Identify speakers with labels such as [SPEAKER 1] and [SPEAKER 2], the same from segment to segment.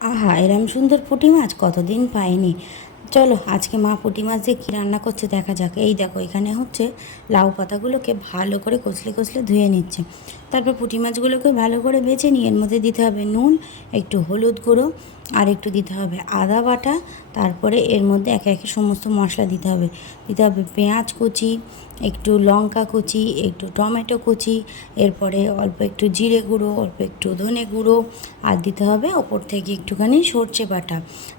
[SPEAKER 1] আহা, এরম সুন্দর পুঁটি মাছ কতদিন পাইনি। চলো, আজকে মা পুঁটি মাছ দিয়ে কী রান্না করছে দেখা যাক। এই দেখো, এখানে হচ্ছে লাউ পাতাগুলোকে ভালো করে কচলে কচলে ধুয়ে নিচ্ছে। তারপর পুঁটি মাছগুলোকে ভালো করে বেছে নিয়ে এর মধ্যে দিতে হবে নুন, একটু হলুদ গুঁড়ো আর একটু দিতে হবে আদা বাটা, তারপরে এর মধ্যে একে একে সমস্ত মশলা দিতে হবে। দিতে হবে পেঁয়াজ কুচি, একটু লঙ্কা কুচি, একটু টমেটো কুচি, এরপরে অল্প একটু জিরে গুঁড়ো, অল্প একটু ধনে গুঁড়ো, আর দিতে হবে ওপর থেকে একটুখানি সর্ষে বাটা।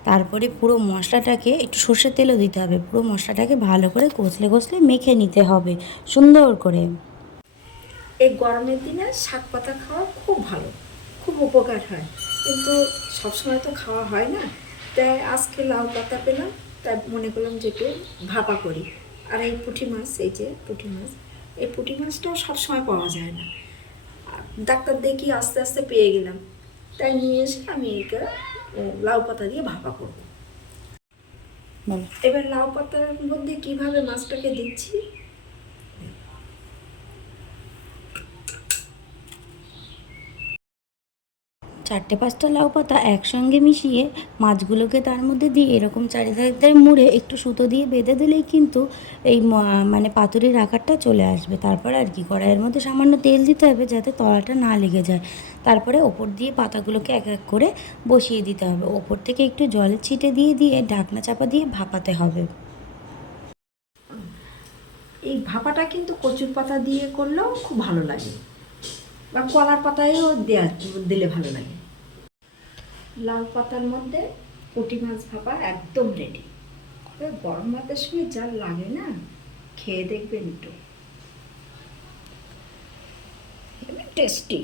[SPEAKER 1] তারপরে পুরো মশলাটাকে একটু সর্ষের তেলও দিতে হবে, পুরো মশলাটাকে ভালো করে কষলে কষলে মেখে নিতে হবে, সুন্দর করে।
[SPEAKER 2] এই গরমের দিনে শাক পাতা খাওয়া খুব ভালো, খুব উপকার হয়। কিন্তু সবসময় তো খাওয়া হয় না। তাই আজকে লাউ পাতা পেলাম তাই মনে করলাম যে একটু ভাপা করি। আর এই পুঁটি মাছ এই যে পুঁটি মাছ এই পুঁটি মাছটাও সবসময় পাওয়া যায় না। ডাক্তার দেখি আস্তে আস্তে পেয়ে গেলাম। তাই নিয়ে এসে আমি এটা লাউ পাতা দিয়ে ভাপা করব। এবার লাউ পাতার মধ্যে কীভাবে মাছটাকে দিচ্ছি?
[SPEAKER 1] চারটে পাঁচটা লাউ পাতা একসঙ্গে মিশিয়ে মাছগুলোকে তার মধ্যে দিয়ে এরকম চারিধারে মুড়ে একটু সুতো দিয়ে বেঁধে দিলেই কিন্তু এই মানে পাতুরির আকারটা চলে আসবে। তারপর আর কি, কড়াইয়ের মধ্যে সামান্য তেল দিতে হবে যাতে তলাটা না লেগে যায়। তারপরে ওপর দিয়ে পাতাগুলোকে এক এক করে বসিয়ে দিতে হবে। ওপর থেকে একটু জল ছিটে দিয়ে দিয়ে ঢাকনা চাপা দিয়ে ভাপাতে হবে।
[SPEAKER 2] এই ভাপাটা কিন্তু কচুর পাতা দিয়ে করলেও খুব ভালো লাগে। বা কলার পাতায়ও দেয়া, দিলে ভালো লাগে। লাল পাতার মধ্যে পুঁটি মাছ ভাপা একদম রেডি গরম ভাতের সঙ্গে যা লাগে না, খেয়ে দেখবেন একটু। টেস্টি